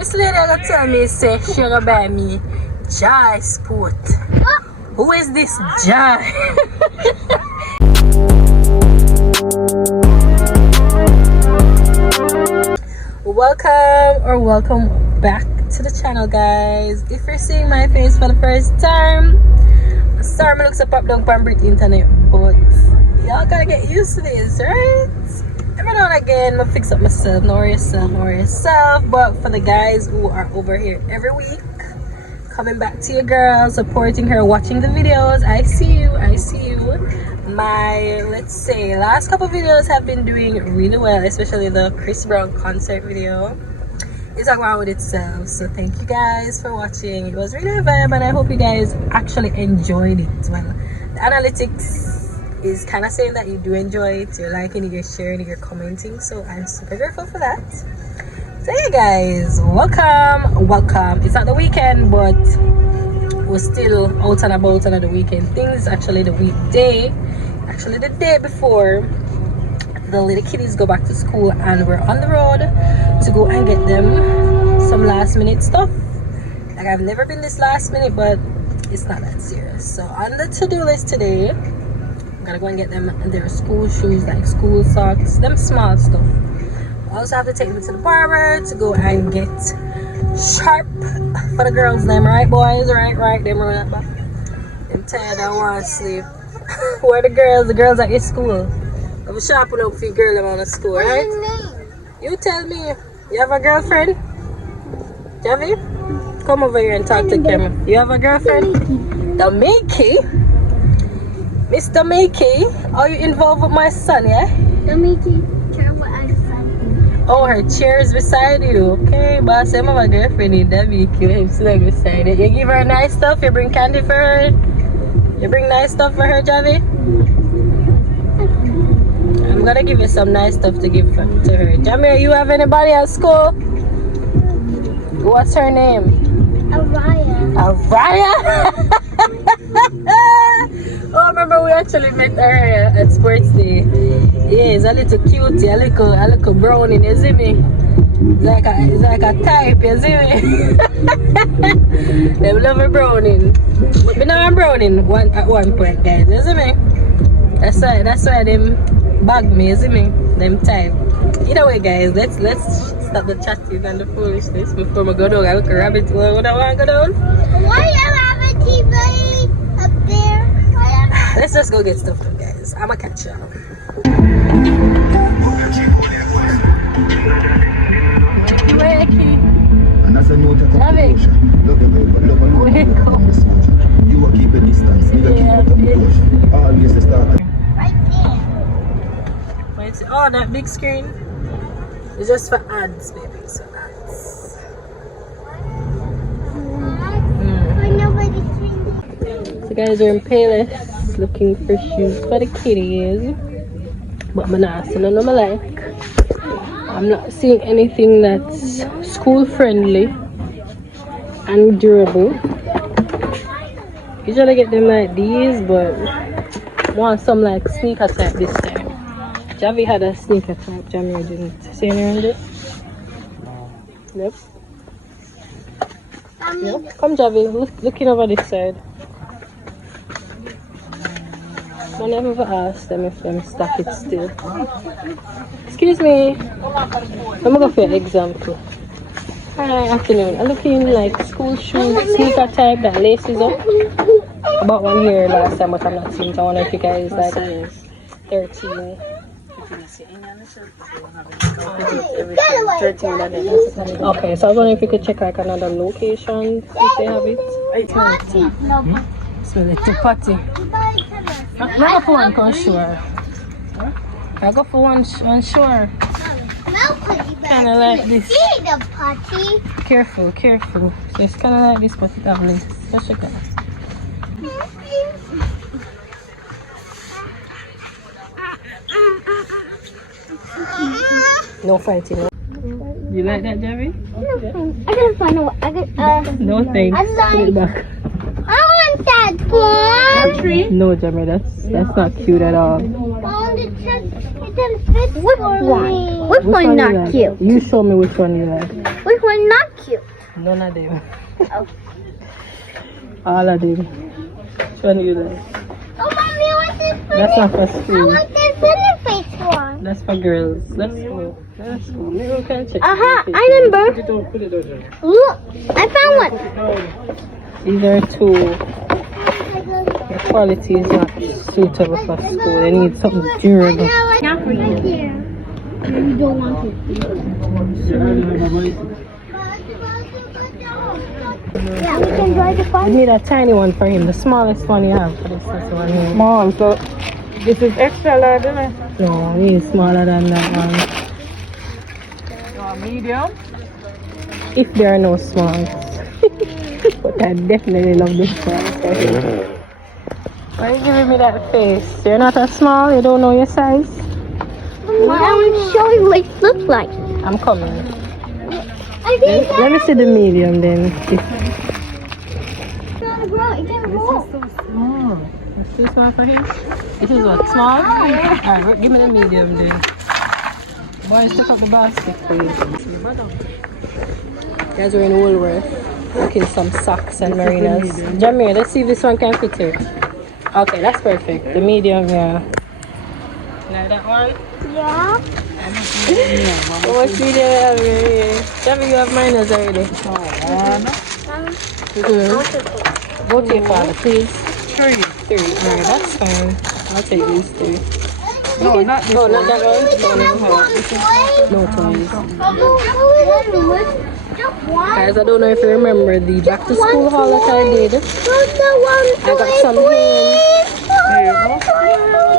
This lady gonna tell me, say she gonna buy me Joy Sport. Who is this Joy? Welcome back to the channel, guys. If you're seeing my face for the first time, sorry my looks up down on Brit internet, but y'all gotta get used to this, right? Every now and again, I fix up myself, know yourself. But for the guys who are over here every week, coming back to your girl, supporting her, watching the videos, I see you. My, let's say, last couple videos have been doing really well, especially the Chris Brown concert video. It's talking about with itself, so thank you guys for watching. It was really a vibe, and I hope you guys actually enjoyed it. Well, the analytics is kind of saying that you do enjoy it, you're liking it, you're sharing it, you're commenting, so I'm super grateful for that. So yeah, guys, welcome. It's not the weekend, but we're still out and about on the weekend things. Actually the weekday, actually the day before the little kiddies go back to school, and we're on the road to go and get them some last minute stuff. Like, I've never been this last minute, but it's not that serious. So on the to-do list today, I'm gonna go and get them their school shoes, like school socks, them small stuff. I also have to take them to the barber to go and get sharp for the girls. Them right, boys, right, them run up back. I'm tired, I want to sleep. Where the girls at your school? I'm sharpening up for your girl around the school, right? You tell me, you have a girlfriend? Javi? Come over here and talk to camera. You have a girlfriend? The Makey? Mr. Makey, are you involved with my son, yeah? The Makey chair with my son. Oh, her chair is beside you. Okay, boss, I have a girlfriend in the Makey. I'm still beside it. You give her nice stuff, you bring candy for her? You bring nice stuff for her, Javi? I'm gonna give you some nice stuff to give to her. Jamir, you have anybody at school? What's her name? Araya. Oh, remember we actually met Araya at sports day. Yeah, it's a little cutie, a little brownie, you see me? It's like a type, you see me? They love a browning. But we know I'm browning at one point, guys, you see me? That's why them bag me, you see me? Them type. Either way, guys, let's stop the chatting and the foolishness before we go down. I look a rabbit hole. What I want to go down? Why you have a TV up there? Let's just go get stuff done, guys. I'ma catch y'all. And as a note of conclusion, you will keep a distance, you will keep a composure. Always the start. Oh, that big screen is just for ads, baby. So ads. So guys, we're in Payless looking for shoes for the kiddies, but I'm not seeing none I like. I'm not seeing anything that's school friendly and durable. Usually get them like these, but I want some like sneaker type this time. Javi had a sneaker type, Jamie didn't. See any around it? Nope. Nope. Come Javi, looking over this side. I never asked them if them stock it still. Excuse me. I'm gonna go for an example. Hi, afternoon. I'm looking like school shoes, sneaker type that laces up. About one year last time, but I'm not seeing. So I wonder if you guys like 13. Okay, so I was wondering if you could check like another location if they have it. It's really too patty. I go for one sure. I go for one sure. Kind of like this. See the potty. Careful. So it's kind of like this, but it have lace. Let's check it. No fighting. You like that, Javi? I gotta find out. No thanks. Put it back. I want that one. No, Jamie, that's not cute at all. Which one? Which one not cute? You show me which one you like. Which one not cute? None of them. Oh. All of them. Which one you like? Oh, mommy, I want this funny. That's not for I school. want this funny face one. That's for girls. Let's go. Let's go. Maybe we can check. I remember. Look, I found one. These are two. The quality is not suitable for school. They need something durable. Right here. You don't want it. Yeah, we can drive the I fun. need a tiny one for him. The smallest one you have for this one here. Small, so this is extra large, isn't it? No, he is smaller than that one. Medium. If there are no smalls. But I definitely love this one for him. Why are you giving me that face? You're not a small? You don't know your size? I want to show you what it looks like. I'm coming. I think Let me see the medium then. it's gonna grow. It can grow. So small. Is this one for him? This is what? Small? Alright, give me the medium then. Boys, pick up the basket please. Guys, we're in Woolworth. Looking some socks and marinas. Jamaica, let's see if this one can fit here. Okay, that's perfect. The medium, yeah. Now that one? Yeah. How much medium you have here? Jamaica, you have marinas already. Go to your father, please. Three. Alright, that's fine. I'll take these three. No, not this Oh, one. not that one? No toys. Guys, I don't know if you remember the back to school haul that I did. I got some hands. Oh,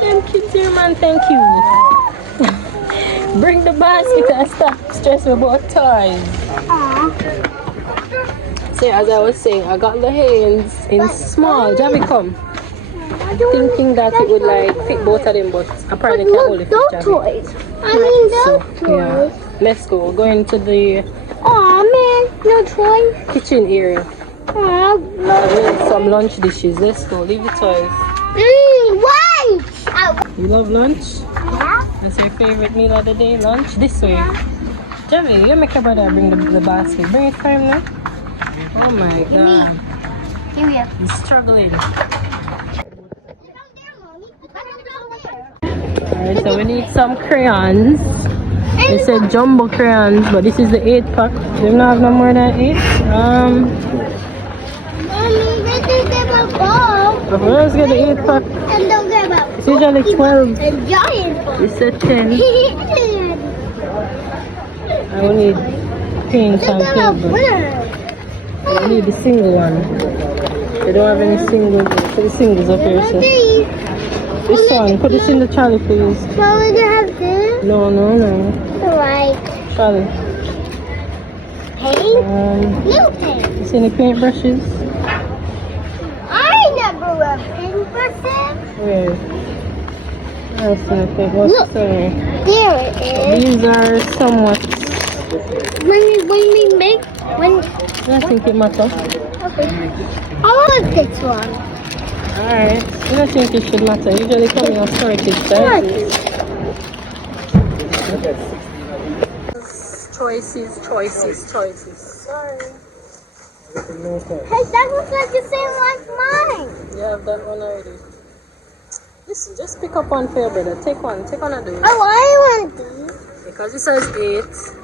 them kids here, man, thank you. Bring the basket and stop stressing about toys. So as I was saying, I got the hands in small. Javi, come. Thinking that it would like fit both of them, but apparently can't only fit Javi. Toys. I mean, those toys. Yeah, let's go. We're going to the Aw, man, no toys. kitchen area. Aw, no. I need some lunch dishes. Let's go. Leave the toys. Wait! You love lunch? Yeah? That's your favorite meal of the day? Lunch? This way. Javi, you make your brother bring the basket. Bring it for him now. Oh my god. Give me a. He's struggling. Alright, so we need some crayons. They said jumbo crayons, but this is the 8-pack. They don't have no more than 8. Mommy, this is the ball. Let's get the 8-pack. And don't get about It's usually 12. a giant ball. It's a 10. I will need pink and purple. I need the single one. They don't have any singles. Put the singles up here. So. This one, put this in the trolley, please. So we have this? No. Like Trolley. paint? New paint. You see any paintbrushes? I never wear paintbrushes. Where? That's not paint. What's Look. there? There it is. These are somewhat. When we make I think it matters. okay. I want this one. Alright. I don't think it should matter. Usually coming on sorted sizes. Choices. Sorry. Hey, that looks like the same like mine. You have that one already. Listen, just pick up one for your brother. Take one of those. Oh, I want these. Because it says 8,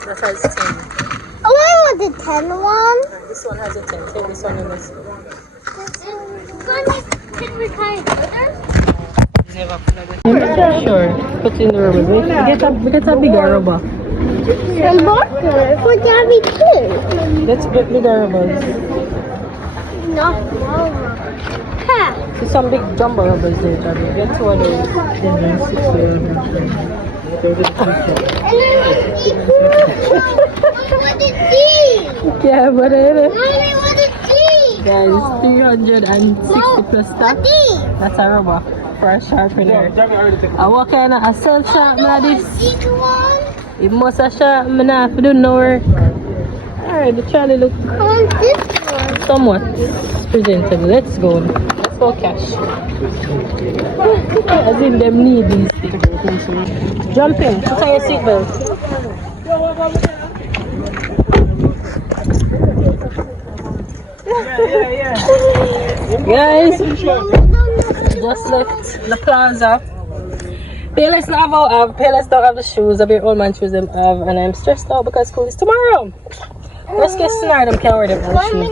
that has 10. Oh, I want the 10 one. This one has a 10. Take this one and this one. Can we kind of Sure. Put in the rubber. We get a bigger rubber. And boxer for Gabby too. Let's get bigger rubbers. Not smaller. Ha! See some big jumbo rubbers there, Javi. Get 2 of those. And I want these too. What is these? Yeah, but Mommy, what is these? guys, 360 plus What stack. these? That's a rubber for a sharpener. What kind of a self sharpener this? These one? It must have sharpened enough. I don't know where. Alright, the trolley look I want this one. somewhat presentable. Let's go. Let's go cash. As in them need these things. Jump in. Put on your seatbelt. Guys, just left the plaza. Payless don't have the shoes. A bit old man shoes them have, and I'm stressed out because school is tomorrow. Worst case scenario, them can't wear them shoes.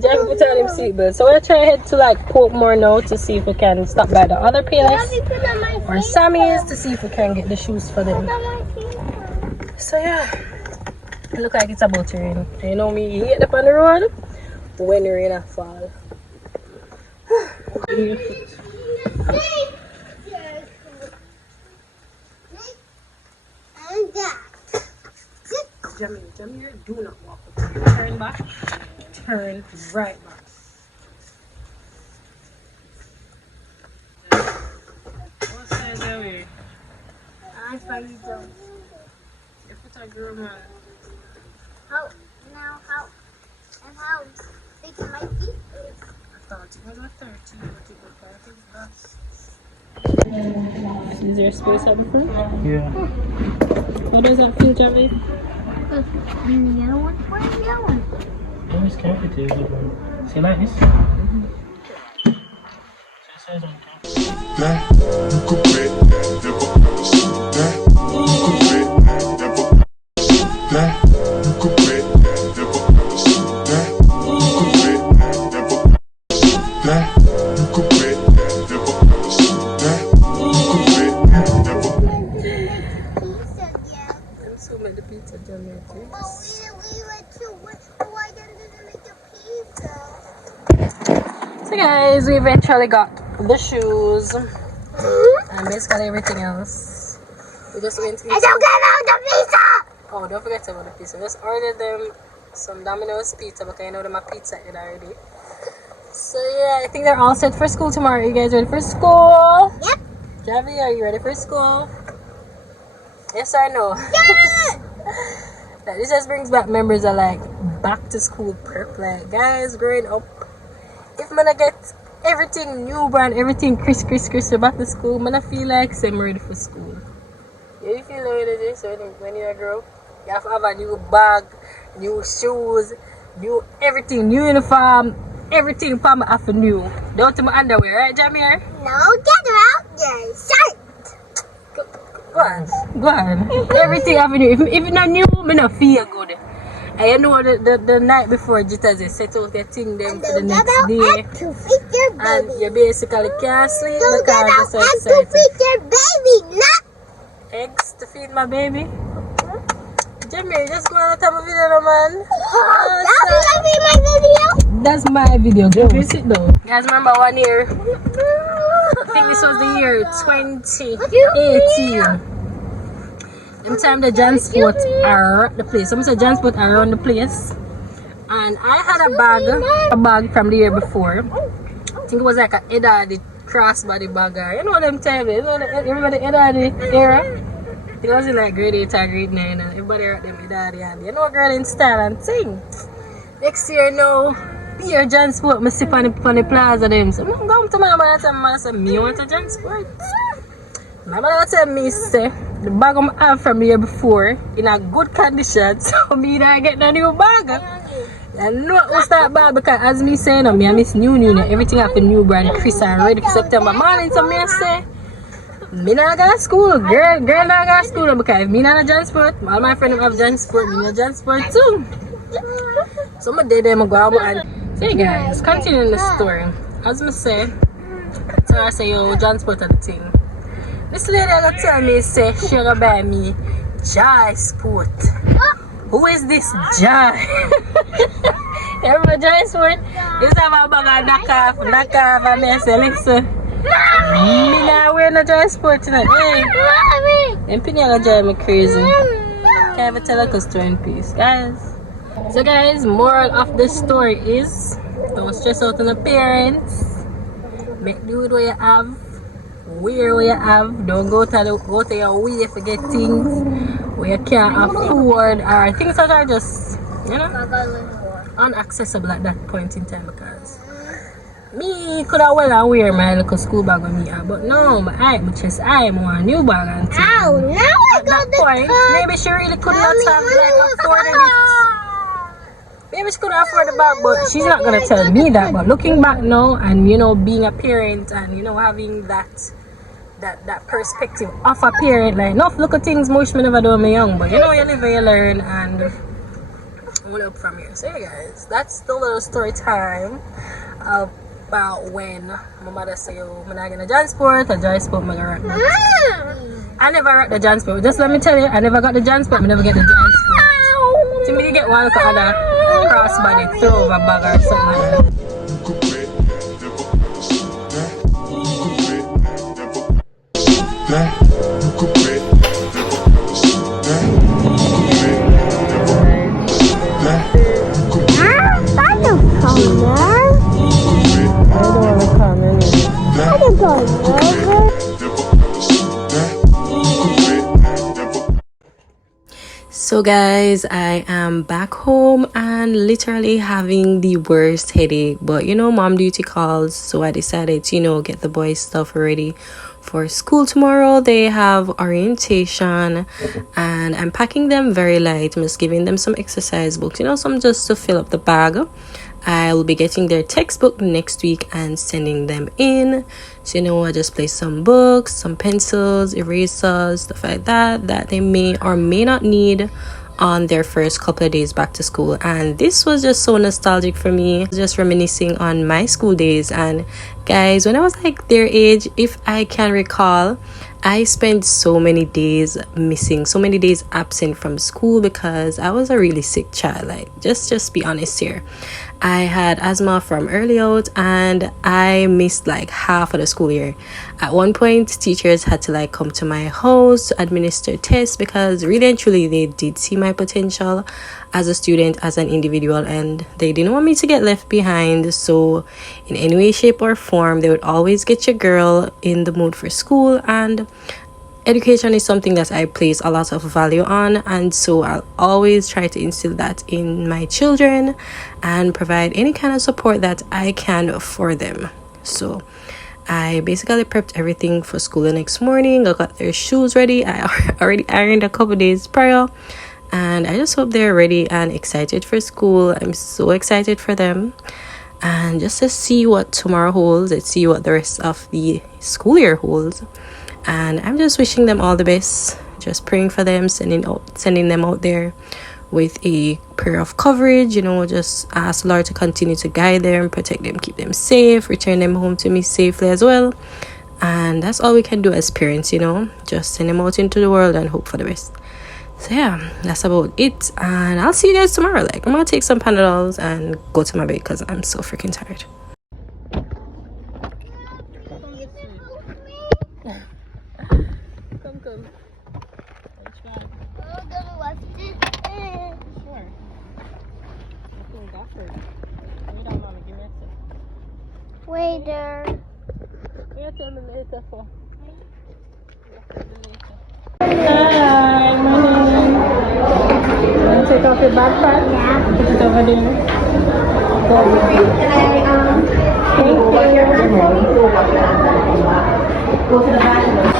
Just put on them seatbelts. So we're trying to head to like Portmore now to see if we can stop by the other Payless or Sammy's to see if we can get the shoes for them. So yeah, it look like it's about to rain. You know me, you get up on the road when the rain fall. Jamaica, do not walk with me. Turn back, turn right back. What size are we? I'm fine, you don't. Your foot are grown, man. How? Now, how? And how big are my feet? I thought it was a 30, but it was 30 plus. Is there a space at the front? Yeah. What does that feel, Javi? The yellow one? What is the yellow one? Oh, it's comfortable. See like this? Says on top. Nah, you could bet that never comes. Nah, you could bet that never comes. Nah, you could bet that never comes. Nah, you could bet that never comes. Nah, you could bet that never comes. Nah, you could bet that never comes. Pizza, yeah. I'm so mad the pizza, Jamaica. But we went to why didn't they make the pizza? So guys, we eventually got the shoes and basically everything else. We just went to I don't get out the pizza! oh, don't forget about the pizza. We just ordered them some Domino's pizza because I know them a pizza head already. So yeah, I think they're all set for school tomorrow. You guys ready for school? Yep. Javi, are you ready for school? Yes or no? Yeah! Like, this just brings back memories of like back to school prep. Like guys growing up, if man I get everything new brand, everything crisp back to school, man I feel like I'm ready for school. Yeah, you feel like this when you grow up? You have to have a new bag, new shoes, new everything, new uniform, everything for me have new. Down to my underwear, right, Jamir? No, get out your shirt! Go on. Everything have new. If it's not new, me not feel good. And you know the night before jitters they set out the thing them for the next day. To feed your baby. And you basically can't sleep Don't get because out you're so to excited. feed your baby, not Eggs to feed my baby. Jamie, just go on and tell my video, no, man. That'll be my video. That's my video. Go sit down. Guys, remember 1 year? I think this was the year 2018. Them time the Jansport are at the place. Some say Jansport are around the place. And I had a bag from the year before. I think it was like a Edda crossbody bag. You know them time, you know everybody Edda era. It was in like grade 8 or grade 9 and everybody at them Edda and you know girl in style and sing. Next year now, Pierre Jansport, I sit on the plaza them. So I'm going to my mama and tell me, I say, me want a Jansport. My mother tell me, say, the bag I have from the year before in a good condition, so me not get a new bag. I know what's that bag because as me saying, I miss new, everything have a new brand, Chris and ready for September morning. So me say, me not go to school, girl not go to school because if me not a Jansport, all my friends have Jansport, me not Jansport too. So my day them go out and say guys, continuing the story. As me say, so I say yo, Jansport are the thing. This lady gonna tell me say she gonna buy me Joy Sport. Who is this Joy? Remember Joy Sport? This have a bag of knock off and me say listen. Me not wear no Joy Sport tonight. Hey. Them people gonna drive me crazy. Can't even tell a story in peace, guys. So guys, moral of the story is don't stress out on the parents. Make do with what you have. Wear what you have. Don't go to your way to get things where you can't afford or things that are just, you know, unaccessible at that point in time because me could have well and wear my little school bag with me but no, my chest I want a new bag and things. Ow, now I At that point, maybe she really could not have like afforded it. maybe she couldn't afford the bag, but she's not gonna tell me that. But looking back now, and you know, being a parent, and you know, having that perspective of a parent, like enough little things much me never do when me young, but you know, you live and you learn, and we'll up from here. So yeah, guys, that's the little story time about when my mother say, oh, I'm not gonna transport, I transport my garage. I never wrote the transport. Just let me tell you, I never got the transport, I never get the transport. To me, you get one other crossbody throw over bag or something like that. So guys, I am back home and literally having the worst headache, but you know, mom duty calls, so I decided to, you know, get the boys stuff ready for school tomorrow. They have orientation and I'm packing them very light. I'm just giving them some exercise books, you know, some just to fill up the bag. I will be getting their textbook next week and sending them in. So, you know, I just place some books, some pencils, erasers, stuff like that they may or may not need on their first couple of days back to school. And this was just so nostalgic for me, just reminiscing on my school days. And guys, when I was like their age, if I can recall, I spent so many days missing, so many days absent from school because I was a really sick child. Like, just be honest here. I had asthma from early out and I missed like half of the school year. At one point, teachers had to like come to my house to administer tests because really and truly they did see my potential as a student, as an individual, and they didn't want me to get left behind. So in any way, shape or form, they would always get your girl in the mood for school. And education is something that I place a lot of value on, and so I'll always try to instill that in my children and provide any kind of support that I can for them. So I basically prepped everything for school the next morning. I got their shoes ready. I already ironed a couple days prior, and I just hope they're ready and excited for school. I'm so excited for them, and just to see what tomorrow holds. Let's see what the rest of the school year holds. And I'm just wishing them all the best, just praying for them, sending them out there with a prayer of coverage, you know, just ask Lord to continue to guide them, protect them, keep them safe, return them home to me safely as well. And that's all we can do as parents, you know, just send them out into the world and hope for the best. So yeah, that's about it, and I'll see you guys tomorrow. Like, I'm gonna take some Panadols and go to my bed because I'm so freaking tired. Come. Waiter. Hi, morning. Want to take off your backpack? Yeah. Put it over there. Thank you. Go to the bathroom.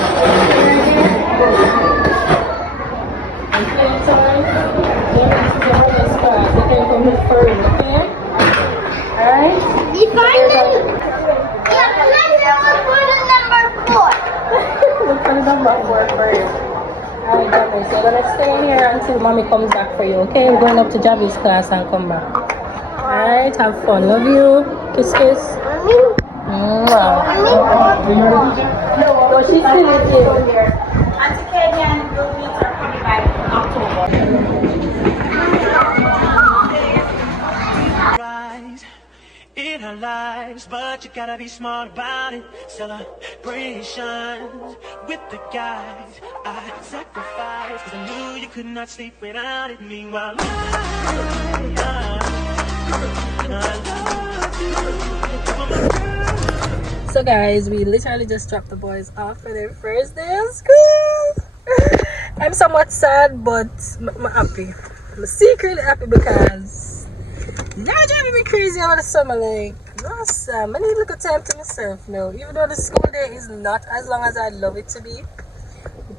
You can come here first, okay? Alright? You find it? Yeah, let's look for the number 4. Look for the number 4 first. Alright, Javis, so you're gonna stay here until mommy comes back for you, okay? We're going up to Javis' class and come back. Alright, have fun. Love you. Kiss. Mwah. No, she's still with you. Auntie Kenyan will meet her coming back in October. In her lives, but you gotta be smart about it. Celebrations with the guys I sacrificed, 'cause I knew you could not sleep without it. Meanwhile, So guys, we literally just dropped the boys off for their first day of school. I'm somewhat sad, but I'm happy. I'm secretly happy because they're driving me crazy over the summer. Like, awesome. I need a little time to myself now. Even though the school day is not as long as I'd love it to be.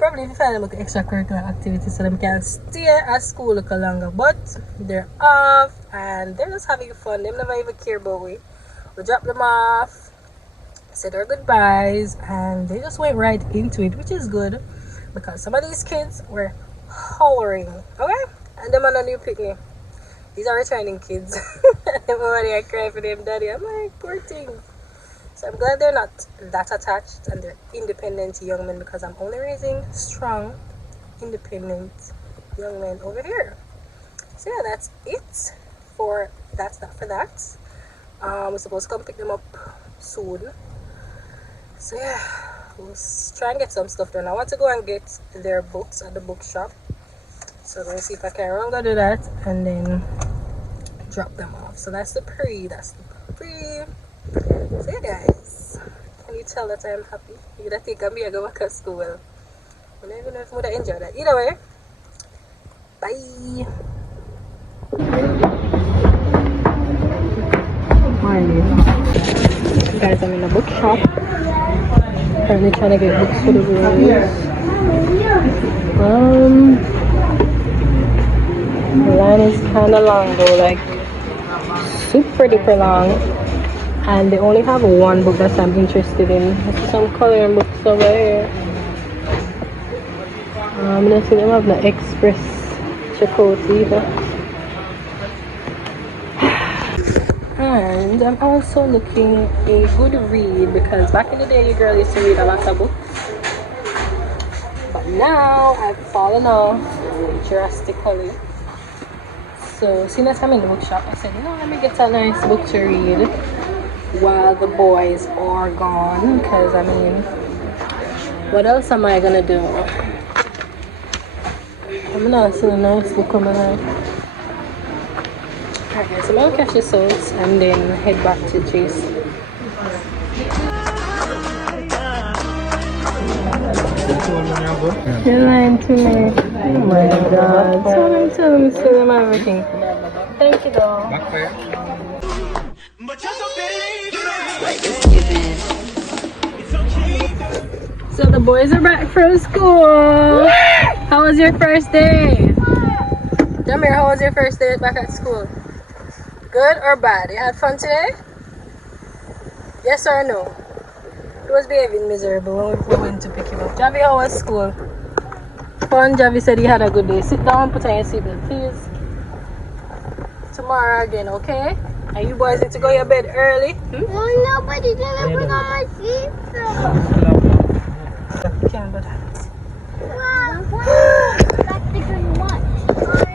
probably find them like extracurricular activities so them can stay at school look longer, but they're off and they're just having fun. They never even care about we drop them off, said our goodbyes, and they just went right into it, which is good because some of these kids were hollering, okay, and them on a new picnic. These are returning kids. Everybody I cry for them daddy. I'm like, poor thing. So I'm glad they're not that attached and they're independent young men because I'm only raising strong, independent young men over here. So yeah, that's it for that's that for that. We're supposed to come pick them up soon. So yeah, we'll try and get some stuff done. I want to go and get their books at the bookshop. So I'm going to see if I can run go do that and then drop them off. So that's the pre. So yeah guys, can you tell that I'm happy? You gotta think of me, I go back at school. I don't even know if I would enjoy that. Either way, bye. Morning. Guys, I'm in a bookshop. Currently trying to get books for the girls. The line is kind of long though, like super duper long, and they only have one book that I'm interested in. I see some coloring books over here. I don't see them have the Express checkout either. And I'm also looking a good read because back in the day your girl used to read a lot of books, but now I've fallen off drastically. So seeing as I'm in the bookshop, I said, you know, let me get a nice book to read while the boys are gone, because I mean, what else am I gonna do? I'm not seeing a nice book on my life. Alright guys, so I'm gonna catch this out and then head back to Chase. You're lying to me. Oh my god. So I'm telling me so them everything. Thank you though. So the boys are back from school. How was your first day? Jamir, how was your first day back at school? Good or bad? You had fun today? Yes or no? He was behaving miserable when we went to pick him up. Javi, how was school? Fun. Javi said he had a good day. Sit down, put on your seatbelt, please. Tomorrow again, okay? And you boys need to go to your bed early. No, nobody didn't put on my seatbelt.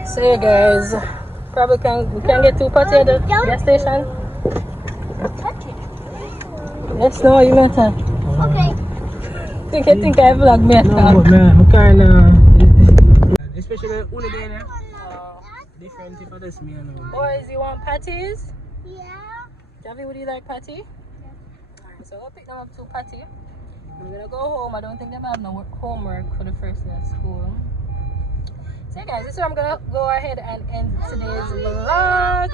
So yeah guys, probably we can get to party at the gas station. Yes, no, you matter. Okay. Think I vlog me at No, but man, I can't, especially when you're there, different if I just me alone. boys, you want patties? Yeah. Javi, would you like patty? Alright, so I'll pick them up to patty. We're gonna go home. I don't think they have no homework for the first day of school. So guys, this is where I'm gonna go ahead and end today's vlog.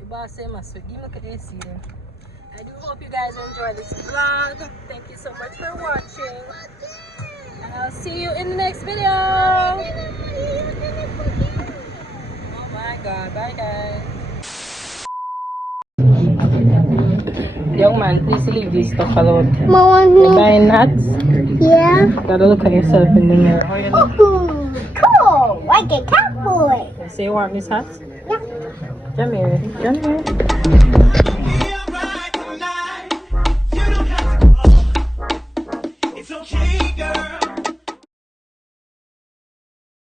The boss said must give me a AC there. I do hope you guys enjoy this vlog. Thank you so much for watching. And I'll see you in the next video. Oh my god, bye guys. Young man, please leave this stuff alone. You're buying hats? Yeah. Gotta look at yourself in the mirror. How you look? Ooh, cool. Like a cowboy. You say you want this hat? Yeah. Jamir. You don't have to call. It's okay, girl.